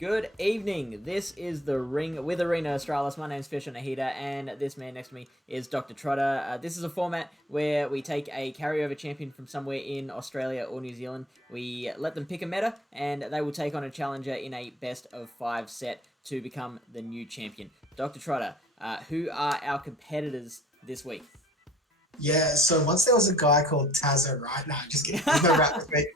Good evening. This is the Ring with Arena Australis. My name's Fish on a Heater, and this man next to me is Dr. Trotter. This is a format where we take a carryover champion from somewhere in Australia or New Zealand. We let them pick a meta, and they will take on a challenger in a best of 5 set to become the new champion. Dr. Trotter, who are our competitors this week? Yeah, so once there was a guy called Tazza, right? No, just kidding. He's no rap with me.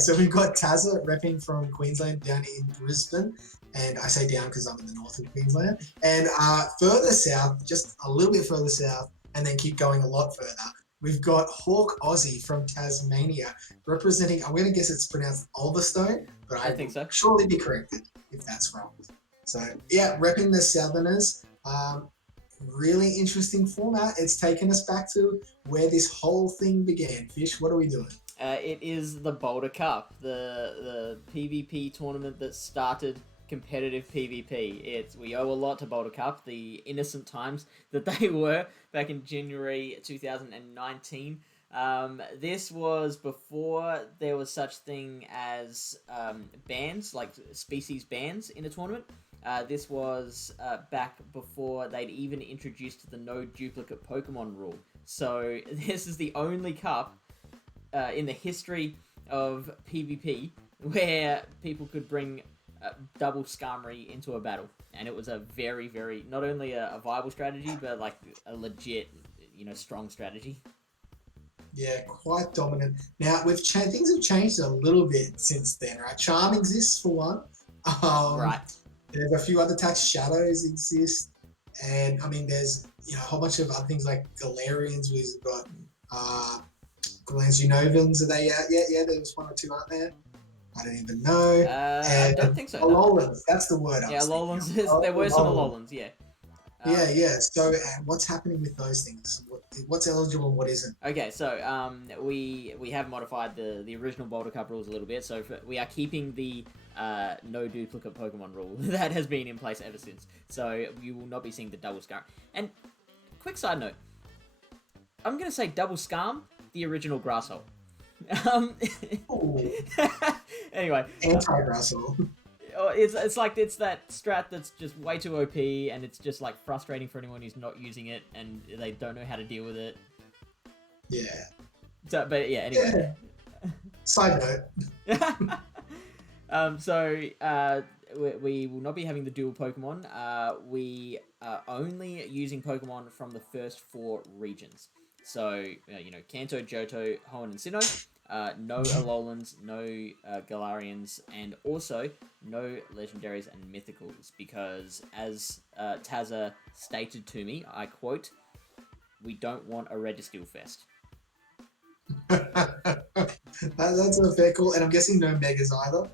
So we've got Tazza repping from Queensland down in Brisbane. And I say down because I'm in the north of Queensland. And further south, just a little bit further south, and then keep going a lot further, we've got HawkAussie from Tasmania representing, I'm going to guess it's pronounced Ulverstone, but I think so. Surely be corrected if that's wrong. So, yeah, repping the Southerners. Really interesting format. It's taken us back to where this whole thing began. Fish, what are we doing? It is the Boulder Cup, the PvP tournament that started competitive PvP. We owe a lot to Boulder Cup, the innocent times that they were back in January 2019. This was before there was such thing as bans, like species bans in a tournament. This was back before they'd even introduced the no duplicate Pokemon rule. So this is the only cup in the history of PvP where people could bring double Skarmory into a battle. And it was a very, very, not only a viable strategy, but like a legit, strong strategy. Yeah, quite dominant. Now, things have changed a little bit since then, right? Charm exists for one. Right. There's a few other attacks. Shadows exist. And, I mean, there's a whole bunch of other things like Galarians. We've got Glancianovans. Are they out yet? Yeah, there's one or two out there. I don't even know. I don't think so. Alolans, that's the word. Yeah, Alolans. There were some Alolans, yeah. Yeah. So, what's happening with those things? What's eligible and what isn't? Okay, so we have modified the original Boulder Cup rules a little bit. So we are keeping the no duplicate Pokemon rule that has been in place ever since. So you will not be seeing the double Scarm. And quick side note, I'm gonna say double Scarm, the original Grasshole. Anyway, anti-Grasshole. It's that strat that's just way too OP, and it's just like frustrating for anyone who's not using it and they don't know how to deal with it. Yeah. So, but yeah, anyway. Yeah. Side note. We will not be having the dual Pokemon. We are only using Pokemon from the first 4 regions. So, Kanto, Johto, Hoenn, and Sinnoh. No Alolans, no Galarians, and also no Legendaries and Mythicals, because as Tazza stated to me, I quote, "We don't want a Registeel Fest." That's a fair call, and I'm guessing no Megas either.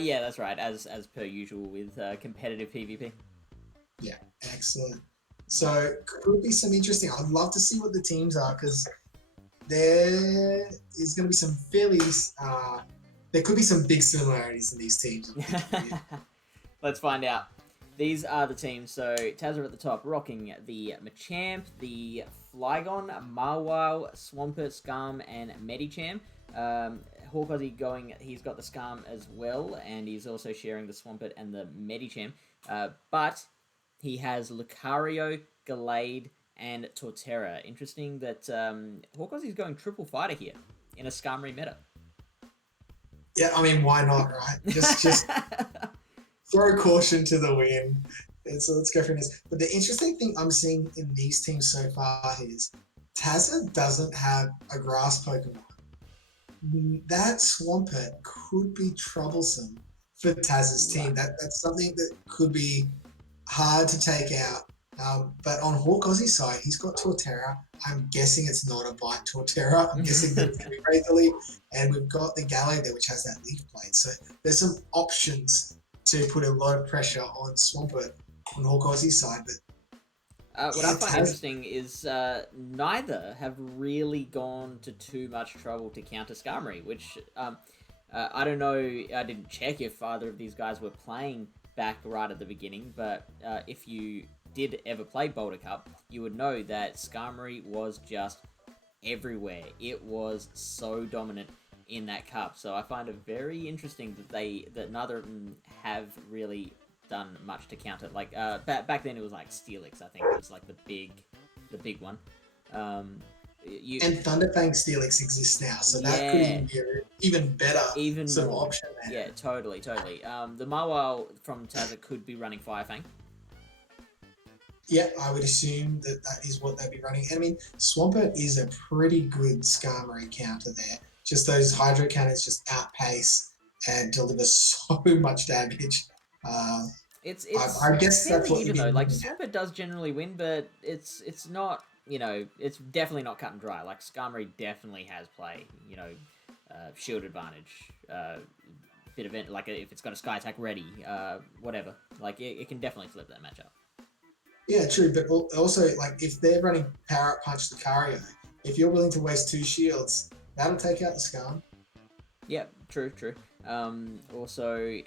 Yeah, that's right, as per usual with competitive PvP. Yeah, excellent. So, could be some interesting. I'd love to see what the teams are, because there is going to be some there could be some big similarities in these teams. Let's find out. These are the teams. So Tazza at the top, rocking the Machamp, the Flygon, Mawile, Swampert, Skarm, and Medicham. HawkAussie he's got the Skarm as well, and he's also sharing the Swampert and the Medicham. But he has Lucario, Gallade, and Torterra. Interesting that HawkAussie's going triple fighter here in a Skarmory meta. Yeah, I mean, why not, right? Just throw caution to the wind. So let's go through this. But the interesting thing I'm seeing in these teams so far is Tazza doesn't have a grass Pokemon. That Swampert could be troublesome for Tazza's team. That's something that could be hard to take out. But on HawkAussie's side, he's got Torterra. I'm guessing it's not a bite Torterra. I'm guessing that it's going to be Razorleaf. And we've got the Gallade there, which has that Leaf Blade. So there's some options to put a lot of pressure on Swampert on HawkAussie's side. But what I find interesting is neither have really gone to too much trouble to counter Skarmory, which I don't know. I didn't check if either of these guys were playing back right at the beginning, but if you did ever play Boulder Cup, you would know that Skarmory was just everywhere. It was so dominant in that cup. So I find it very interesting that neither of them have really done much to counter. Like back then it was like Steelix, I think was like the big one. And Thunderfang Steelix exists now, so that could even be an even better sort of option there. Yeah, totally. The Mawile from Tazza could be running Firefang. Yeah, I would assume that is what they'd be running. And I mean, Swampert is a pretty good Skarmory counter there. Just those Hydro Cannons just outpace and deliver so much damage. I guess fairly that's what even though. Like Swampert does generally win, but it's not. It's definitely not cut and dry. Like Skarmory definitely has play. Shield advantage. Bit of it, like if it's got a Sky Attack ready, whatever. Like it can definitely flip that matchup. Yeah, true. But also, like if they're running Power Up Punch Lucario, if you're willing to waste 2 shields, that'll take out the Skarm. Yeah, true. Also,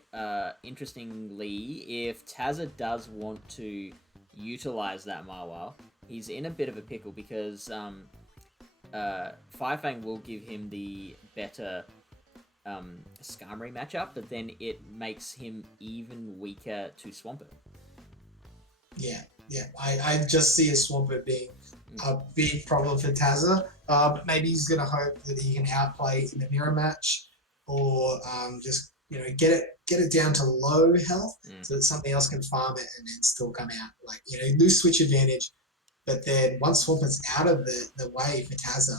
interestingly, if Tazza does want to utilize that Mawile, he's in a bit of a pickle because Firefang will give him the better Skarmory matchup, but then it makes him even weaker to Swampert. Yeah. I just see a Swampert being a big problem for Tazza. Maybe he's going to hope that he can outplay in the mirror match, or just get it down to low health so that something else can farm it and then still come out. Like lose switch advantage, but then once Swampert's out of the way for Tazza,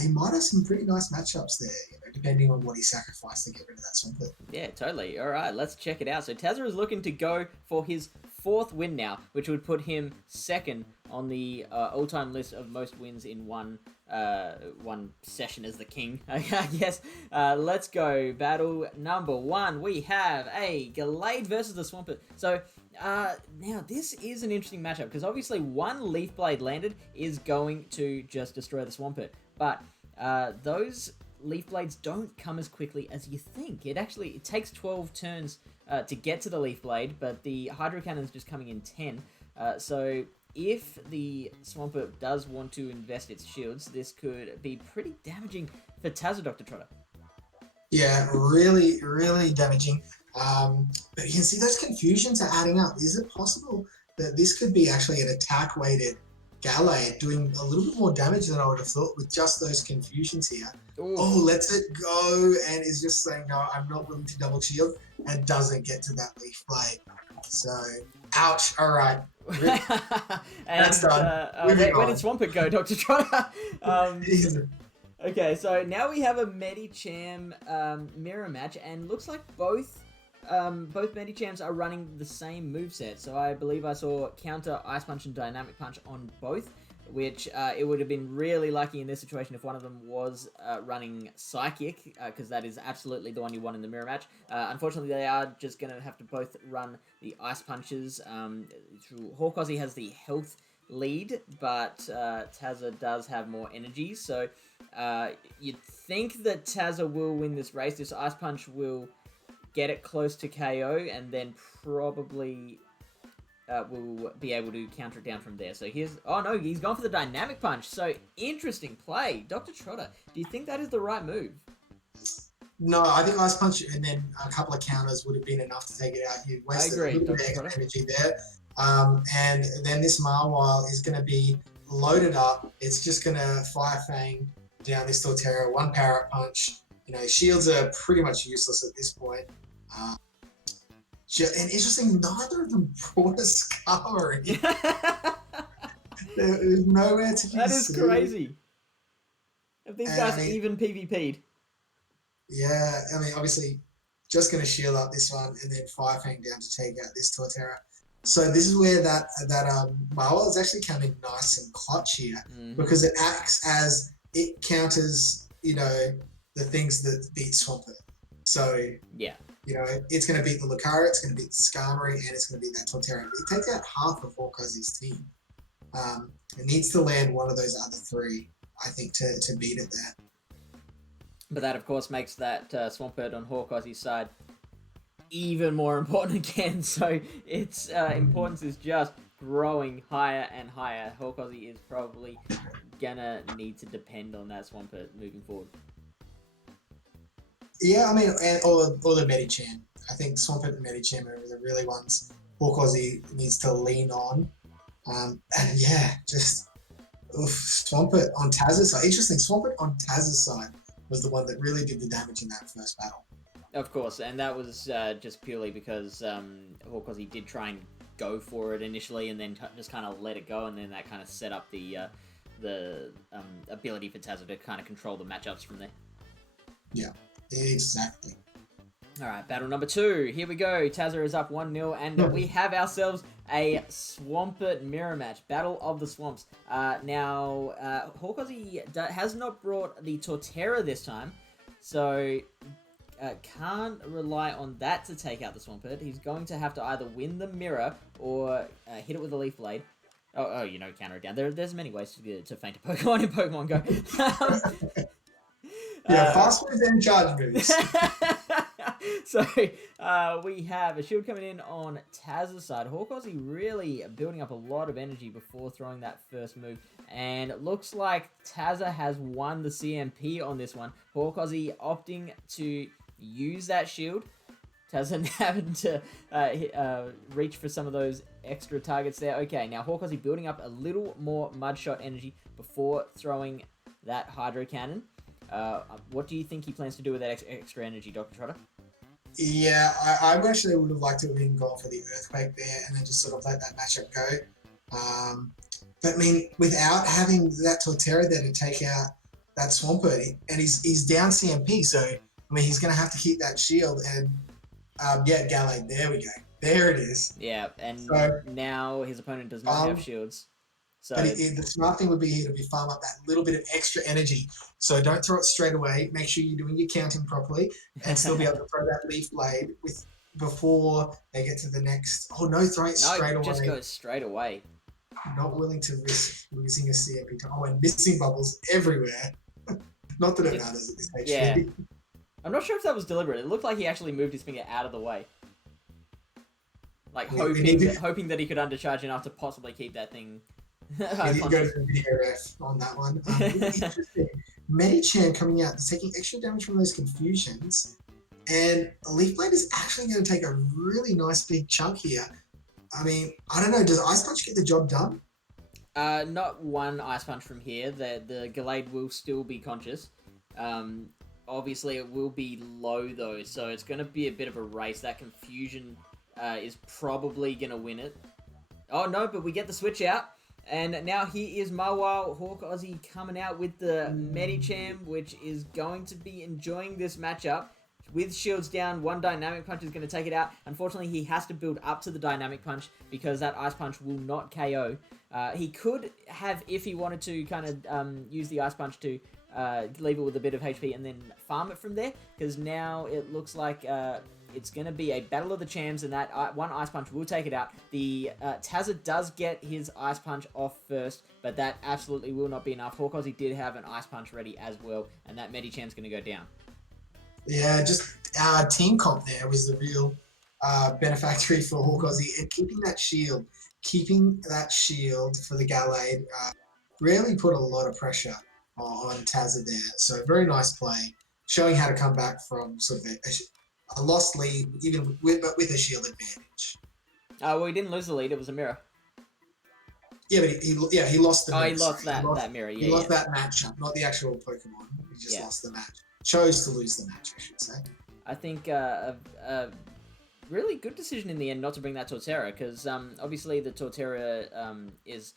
he might have some pretty nice matchups there, depending on what he sacrificed to get rid of that Swampert. Yeah, totally. All right, let's check it out. So Tazza is looking to go for his 4th win now, which would put him 2nd on the all-time list of most wins in one session as the king, I guess. Let's go. Battle number 1. We have a Gallade versus the Swampert. So now this is an interesting matchup because obviously one Leaf Blade landed is going to just destroy the Swampert, but those Leaf Blades don't come as quickly as you think. It takes 12 turns to get to the Leaf Blade, but the Hydro Cannon is just coming in 10. So if the Swampert does want to invest its shields, this could be pretty damaging for Tazza, Dr. Trotter. Yeah, really, really damaging. But you can see those confusions are adding up. Is it possible that this could be actually an attack-weighted Gallade doing a little bit more damage than I would have thought with just those confusions here? Ooh. Oh, lets it go and is just saying, no, I'm not willing to double shield, and doesn't get to that Leaf Blade. So, ouch. All right. That's done. Where did Swampert go, Dr. Trotter? Okay, so now we have a Medicham mirror match, and looks like both Medichams are running the same moveset. So I believe I saw counter, Ice Punch, and Dynamic Punch on both, which it would have been really lucky in this situation if one of them was running Psychic, because that is absolutely the one you want in the mirror match. Unfortunately, they are just going to have to both run the Ice Punches. HawkAussie has the health lead, but Tazza does have more energy, so you'd think that Tazza will win this race. This Ice Punch will get it close to KO, and then probably will be able to counter it down from there. So he's gone for the Dynamic Punch. So interesting play. Dr. Trotter, do you think that is the right move? No, I think Ice Punch and then a couple of counters would have been enough to take it out. You wasted a little bit of energy there. And then this Mawile is going to be loaded up. It's just going to Firefang down this Torterra, 1 Power Up Punch. Shields are pretty much useless at this point. And interesting, neither of them brought a Skarmory. There's nowhere to be That is seen. Crazy. Have these guys even PvP'd? Yeah, obviously, just going to shield up this one and then Firefang down to take out this Torterra. So this is where that Mawile is actually coming nice and clutch here, because it acts as it counters, the things that beat Swampert. So yeah. It's going to beat the Lucario, it's going to beat the Skarmory, and it's going to beat that Torterra. It takes out half of HawkAussie's team. It needs to land one of those other 3, I think, to beat it there. But that, of course, makes that Swampert on HawkAussie's side even more important again. So its importance is just growing higher and higher. HawkAussie is probably going to need to depend on that Swampert moving forward. Yeah, I mean, or the Medicham. I think Swampert and Medicham are the really ones HawkAussie needs to lean on. And yeah, just Swampert on Tazza's side. Interesting, Swampert on Tazza's side was the one that really did the damage in that first battle. Of course, and that was just purely because HawkAussie did try and go for it initially, and then just kind of let it go, and then that kind of set up the ability for Tazza to kind of control the matchups from there. Yeah, exactly. All right, battle number 2. Here we go. Tazza is up 1-0, and we have ourselves a Swampert mirror match. Battle of the Swamps. Now, HawkAussie has not brought the Torterra this time, so can't rely on that to take out the Swampert. He's going to have to either win the mirror or hit it with a leaf blade. Oh, counter it down. There's many ways to feint a Pokemon in Pokemon Go. Yeah, fast moves and charge moves. So we have a shield coming in on Tazza's side. HawkAussie really building up a lot of energy before throwing that first move. And it looks like Tazza has won the CMP on this one. HawkAussie opting to use that shield. Tazza having to reach for some of those extra targets there. Okay, now HawkAussie building up a little more Mudshot energy before throwing that Hydro Cannon. What do you think he plans to do with that extra energy, Dr. Trotter? Yeah, I actually would have liked to have been gone for the Earthquake there and then just sort of let that matchup go. But I mean, without having that Torterra there to take out that Swampert, and he's down CMP, so I mean, he's going to have to keep that shield. And yeah, Gallade, there we go. There it is. Yeah, and so, now his opponent does not have shields. So, but the smart thing would be here to farm up that little bit of extra energy. So don't throw it straight away. Make sure you're doing your counting properly and still be able to throw that leaf blade before they get to the next. Oh no, throw it straight away. Just go straight away. Not willing to risk losing a CMP. Oh, and missing bubbles everywhere. Not that it matters at this stage. Yeah. I'm not sure if that was deliberate. It looked like he actually moved his finger out of the way. Like hoping that he could undercharge enough to possibly keep that thing. He didn't go to the video ref on that one. Interesting. Medicham coming out, taking extra damage from those confusions. And a Leaf Blade is actually going to take a really nice big chunk here. I mean, I don't know, does Ice Punch get the job done? Not one Ice Punch from here. The Gallade will still be conscious. Obviously, it will be low, though, so it's going to be a bit of a race. That confusion is probably going to win it. Oh, no, but we get the switch out. And now here is Mawile HawkAussie coming out with the Medicham, which is going to be enjoying this matchup. With shields down, one Dynamic Punch is going to take it out. Unfortunately, he has to build up to the Dynamic Punch because that Ice Punch will not KO. He could have, if he wanted to, kind of use the Ice Punch to leave it with a bit of HP and then farm it from there. Because now it looks like it's going to be a Battle of the Champs, and that one Ice Punch will take it out. The Tazza does get his Ice Punch off first, but that absolutely will not be enough. HawkAussie did have an Ice Punch ready as well, and that Medicham's going to go down. Yeah, just team comp there was the real benefactory for HawkAussie, and keeping that shield for the Gallade really put a lot of pressure on Tazza there. So very nice play, showing how to come back from sort of a lost lead, even with a shield advantage. Well, he didn't lose the lead; it was a mirror. Yeah, but he lost the. Oh, he lost that mirror. Yeah, he lost that matchup, not the actual Pokemon. He just lost the match. Chose to lose the match, I should say. I think a really good decision in the end not to bring that Torterra, because obviously the Torterra it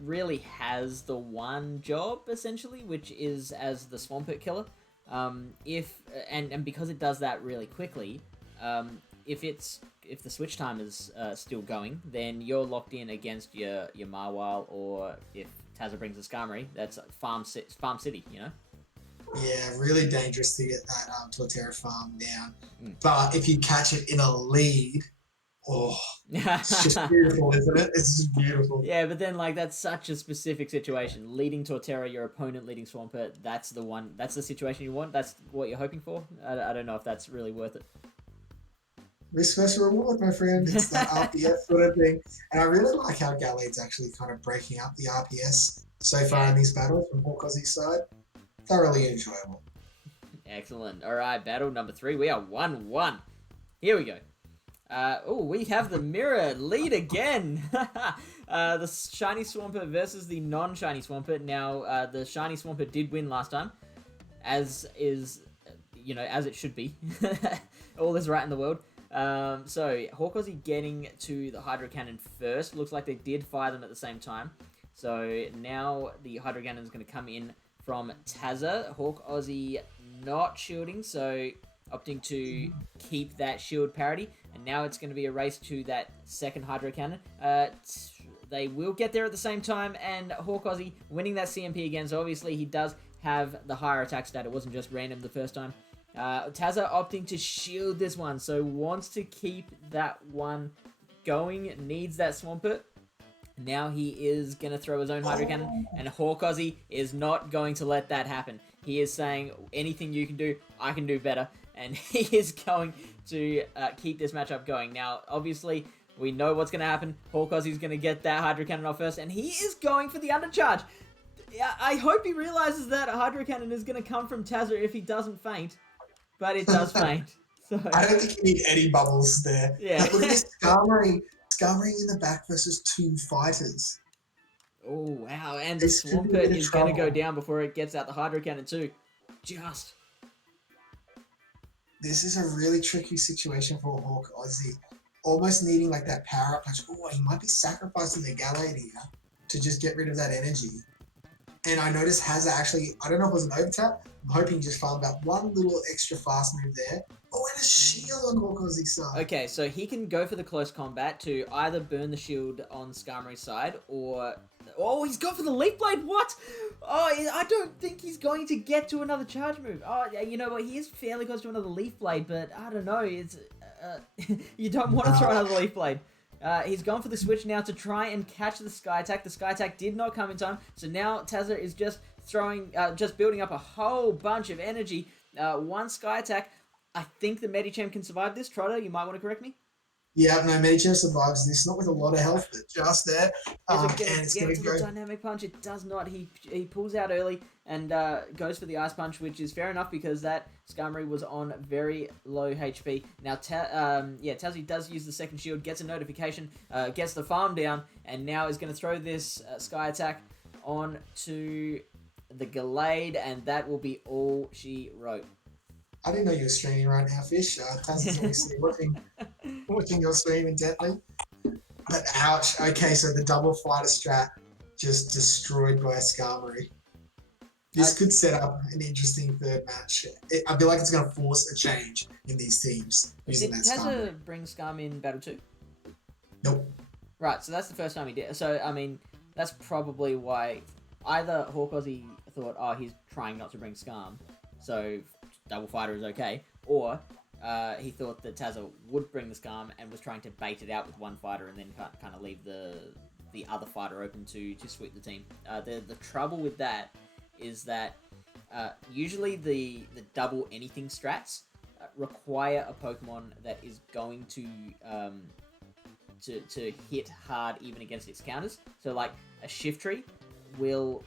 really has the one job essentially, which is as the Swampert killer. And because it does that really quickly, if the switch time is still going, then you're locked in against your Mawile, or if Tazza brings a Skarmory, that's Farm City, you know. Yeah, really dangerous to get that Torterra farm down. But if you catch it in a lead, it's just beautiful, isn't it? It's just beautiful. Yeah, but then that's such a specific situation. Leading Torterra, your opponent leading Swampert, that's the situation you want. That's what you're hoping for. I don't know if that's really worth it. Risk versus reward, my friend. It's the RPS sort of thing. And I really like how Gallade's actually kind of breaking up the RPS so far in these battles from HawkAussie's side. Thoroughly enjoyable. Excellent. All right, battle number 3. We are 1-1. Here we go. We have the mirror lead again. The shiny Swampert versus the non-shiny Swampert. Now, the shiny Swampert did win last time, as it should be. All is right in the world. So HawkAussie getting to the Hydro Cannon first. Looks like they did fire them at the same time. So now the Hydro Cannon is going to come in from Tazza. HawkAussie not shielding, so opting to keep that shield parity. And now it's going to be a race to that second Hydro Cannon. They will get there at the same time, and HawkAussie winning that CMP again. So obviously he does have the higher attack stat. It wasn't just random the first time. Tazza opting to shield this one, so wants to keep that one going. Needs that Swampert. Now he is going to throw his own Hydro Cannon, and HawkAussie is not going to let that happen. He is saying, anything you can do, I can do better. And he is going to keep this matchup going. Now, obviously, we know what's going to happen. HawkAussie's going to get that Hydro Cannon off first, and he is going for the undercharge. I hope he realizes that a Hydro Cannon is going to come from Tazza if he doesn't faint. But it does faint. So I don't think you need any bubbles there. Yeah. Look at this Skarmory in the back versus 2 fighters. Oh, wow. And the Swampert is going to go down before it gets out the Hydro Cannon too. This is a really tricky situation for HawkAussie. Almost needing like that power up punch. Oh, he might be sacrificing the Gallade here to just get rid of that energy. And I noticed Hazza actually, I don't know if it was an overtap. I'm hoping he just farmed out one little extra fast move there. Oh, and a shield on HawkAussie's side. Okay, so he can go for the close combat to either burn the shield on Skarmory's side or... Oh, he's gone for the Leaf Blade. What? Oh, I don't think he's going to get to another charge move. Oh, you know what? He is fairly close to another Leaf Blade, but I don't know. It's you don't want to throw another Leaf Blade. He's gone for the switch now to try and catch the Sky Attack. The Sky Attack did not come in time, so now Tazza is just just building up a whole bunch of energy. One Sky Attack. I think the Medicham can survive this. Trotter, you might want to correct me. Yeah, no, Medicham survives this, not with a lot of health, but just there. And it's going to go... the Dynamic Punch. It does not. He pulls out early and goes for the Ice Punch, which is fair enough because that Skarmory was on very low HP. Now, Tazzy does use the second shield, gets a notification, gets the farm down, and now is going to throw this Sky Attack on to the Gallade, and that will be all she wrote. I didn't know you were streaming right now, Fish. Tazza's obviously watching your stream intently. But ouch. Okay, so the double fighter strat just destroyed by Skarmory. This could set up an interesting third match. I feel like it's going to force a change in these teams using that Skarmory. Did Tazza bring Skarm in Battle 2? Nope. Right, so that's the first time he did. So, I mean, that's probably why either HawkAussie thought, oh, he's trying not to bring Skarm, so double fighter is okay, or he thought that Tazza would bring the Skarm and was trying to bait it out with one fighter and then kind of leave the other fighter open to sweep the team. The trouble with that is that usually the double anything strats require a Pokemon that is going to hit hard even against its counters. So like a Shiftry will,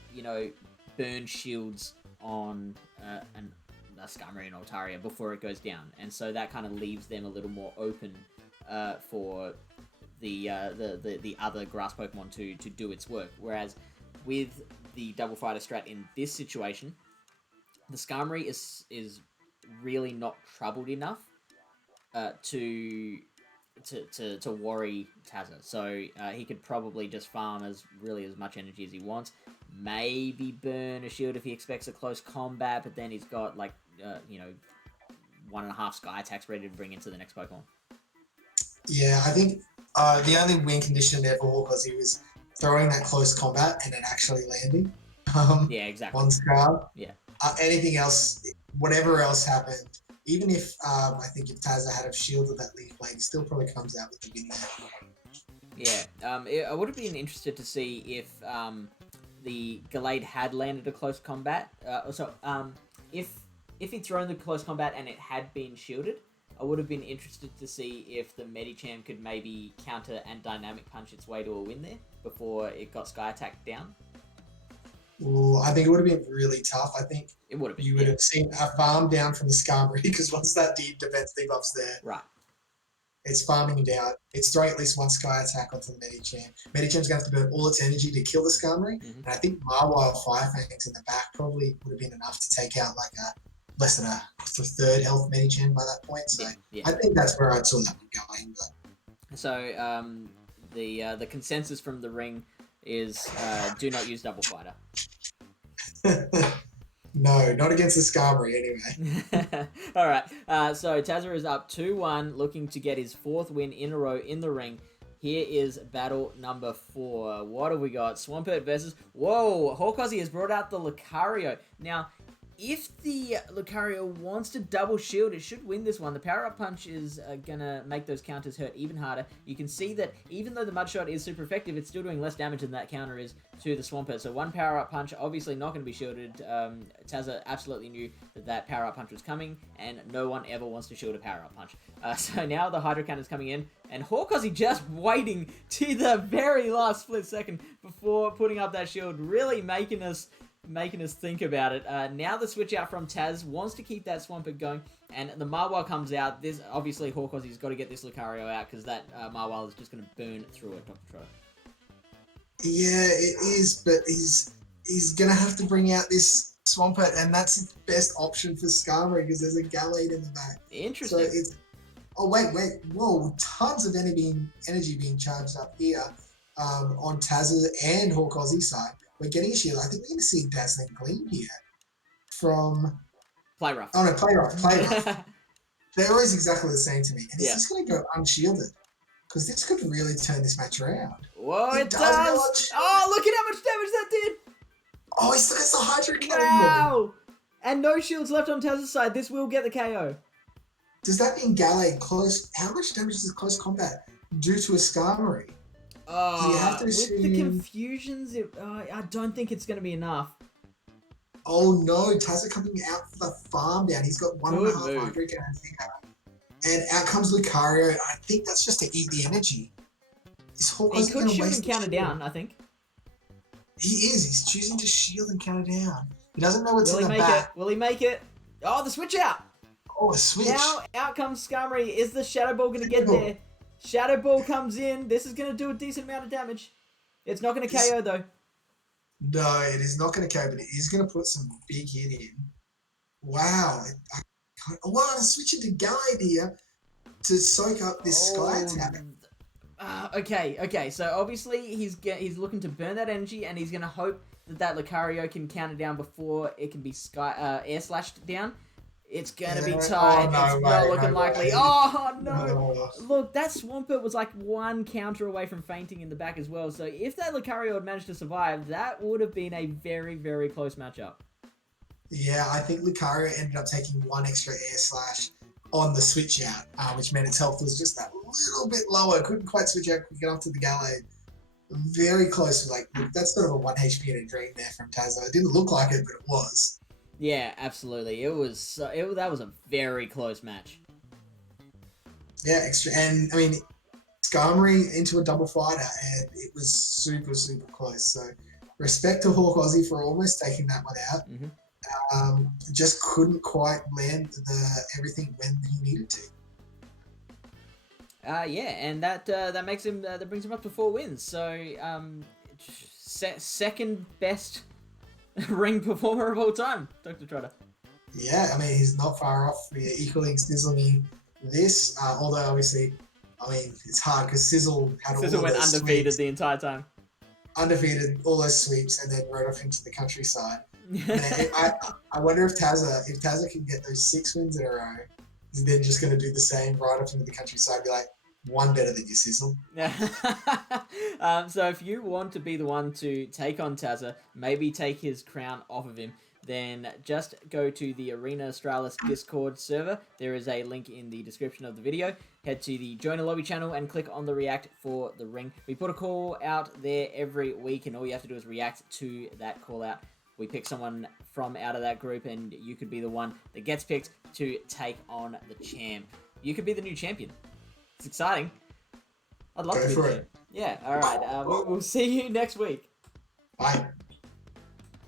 burn shields on a Skarmory and Altaria before it goes down, and so that kind of leaves them a little more open for the other grass Pokemon to do its work. Whereas with the double fighter strat in this situation, the Skarmory is really not troubled enough to worry Tazza. So he could probably just farm as much energy as he wants. Maybe burn a shield if he expects a close combat, but then he's got 1.5 Sky Attacks ready to bring into the next Pokemon. Yeah, I think the only win condition there for HawkAussie was throwing that close combat and then actually landing. Yeah, exactly. On Scar. Yeah. Anything else, whatever else happened, even if I think if Tazza had a shield with that Leaf Blade, he still probably comes out with the win there. Yeah, I would have been interested to see if the Gallade had landed a close combat. If he'd thrown the close combat and it had been shielded, I would have been interested to see if the Medicham could maybe counter and Dynamic Punch its way to a win there before it got Sky Attack down. Well, I think it would have been really tough. I think It would have been. you would have seen a farm down from the Skarmory because once that deep defense debuff's there, Right. it's farming down. It's throwing at least one Sky attack onto the Medicham. Medichamp's going to have to burn all its energy to kill the Skarmory, and I think Marwile Firefangs in the back probably would have been enough to take out like a less than a third health Medicham by that point. So I think that's where I saw that one going. But So the consensus from the ring is do not use double fighter. no, not against the Skarmory anyway. All right. So Tazza is up 2-1, looking to get his 4th win in a row in the ring. Here is battle number 4. What have we got? Swampert versus... Whoa! HawkAussie has brought out the Lucario. Now, if the Lucario wants to double shield, it should win this one. The power-up punch is going to make those counters hurt even harder. You can see that even though the Mud Shot is super effective, it's still doing less damage than that counter is to the Swampert. So one power-up punch, obviously not going to be shielded. Tazza absolutely knew that that power-up punch was coming, and no one ever wants to shield a power-up punch. So now the Hydro Counter's coming in, and HawkAussie just waiting to the very last split second before putting up that shield, really making us think about it. Now the switch out from Taz wants to keep that Swampert going, and the Marwile comes out. This obviously HawkAussie's got to get this Lucario out because that Marwile is just going to burn through it, Dr. Trotter. Yeah, it is, but he's going to have to bring out this Swampert, and that's the best option for Skarmory because there's a Gallade in the back. Interesting. So it's... Oh, wait. Whoa, tons of energy being charged up here on Tazza and HawkAussie side. We're getting a shield. I think we're going to see Dazzling Gleam here from... Play rough. Oh, no, Play rough. They're always exactly the same to me. And it's just going to go unshielded because this could really turn this match around. Whoa, it does! Oh, look at how much damage that did! Oh, he still gets the Hydro Cannon. Wow! And no shields left on Tazza's side. This will get the KO. Does that mean Gallade close... How much damage does close combat do to a Skarmory? You have to with the confusions, I don't think it's going to be enough. Oh no, Tazza coming out for the farm down. He's got 1.5 Hydro Cannons here. And out comes Lucario. I think that's just to eat the energy. He could shield and counter down, I think. He is. He's choosing to shield and counter down. He doesn't know what's in the back. Will he make it? Oh, the switch out. Oh, a switch. Now out comes Skarmory. Is the Shadow Ball going to get there? Shadow Ball comes in. This is going to do a decent amount of damage. It's not going to KO, though. No, it is not going to KO, but it is going to put some big hit in. Wow. I want to switch it to Gallade here to soak up this Sky attack. Okay. So, obviously, he's looking to burn that energy, and he's going to hope that Lucario can counter down before it can be air slashed down. It's going to be tight. It's not looking likely. Oh, no. Look, that Swampert was like one counter away from fainting in the back as well. So if that Lucario had managed to survive, that would have been a very, very close matchup. Yeah, I think Lucario ended up taking one extra air slash on the switch out, which meant its health was just that little bit lower. Couldn't quite switch out quick enough to the Gallade. Very close. Like, that's sort of a 1 HP in a dream there from Tazza. It didn't look like it, but it was. Yeah, absolutely. That was a very close match. Yeah, extra, and I mean, Skarmory into a double fighter, and it was super, super close. So, respect to HawkAussie for almost taking that one out. Mm-hmm. Just couldn't quite land everything when he needed to. And that makes him that brings him up to 4 wins. So, second best ring performer of all time, Dr. Trotter. Yeah, I mean, he's not far off. Yeah, equaling Sizzle me this. Although, obviously, I mean, it's hard because Sizzle had all Sizzle went undefeated sweeps. The entire time. Undefeated, all those sweeps, and then rode off into the countryside. I wonder if Tazza can get those 6 wins in a row, is then just going to do the same, ride off into the countryside, be like, one better than you, Sizzle. So if you want to be the one to take on Tazza, maybe take his crown off of him, then just go to the Arena Australis Discord server. There is a link in the description of the video. Head to the Join a Lobby channel and click on the React for the ring. We put a call out there every week, and all you have to do is react to that call out. We pick someone from out of that group, and you could be the one that gets picked to take on the champ. You could be the new champion. It's exciting. I'd love to be there. Yeah, alright. We'll see you next week. Bye.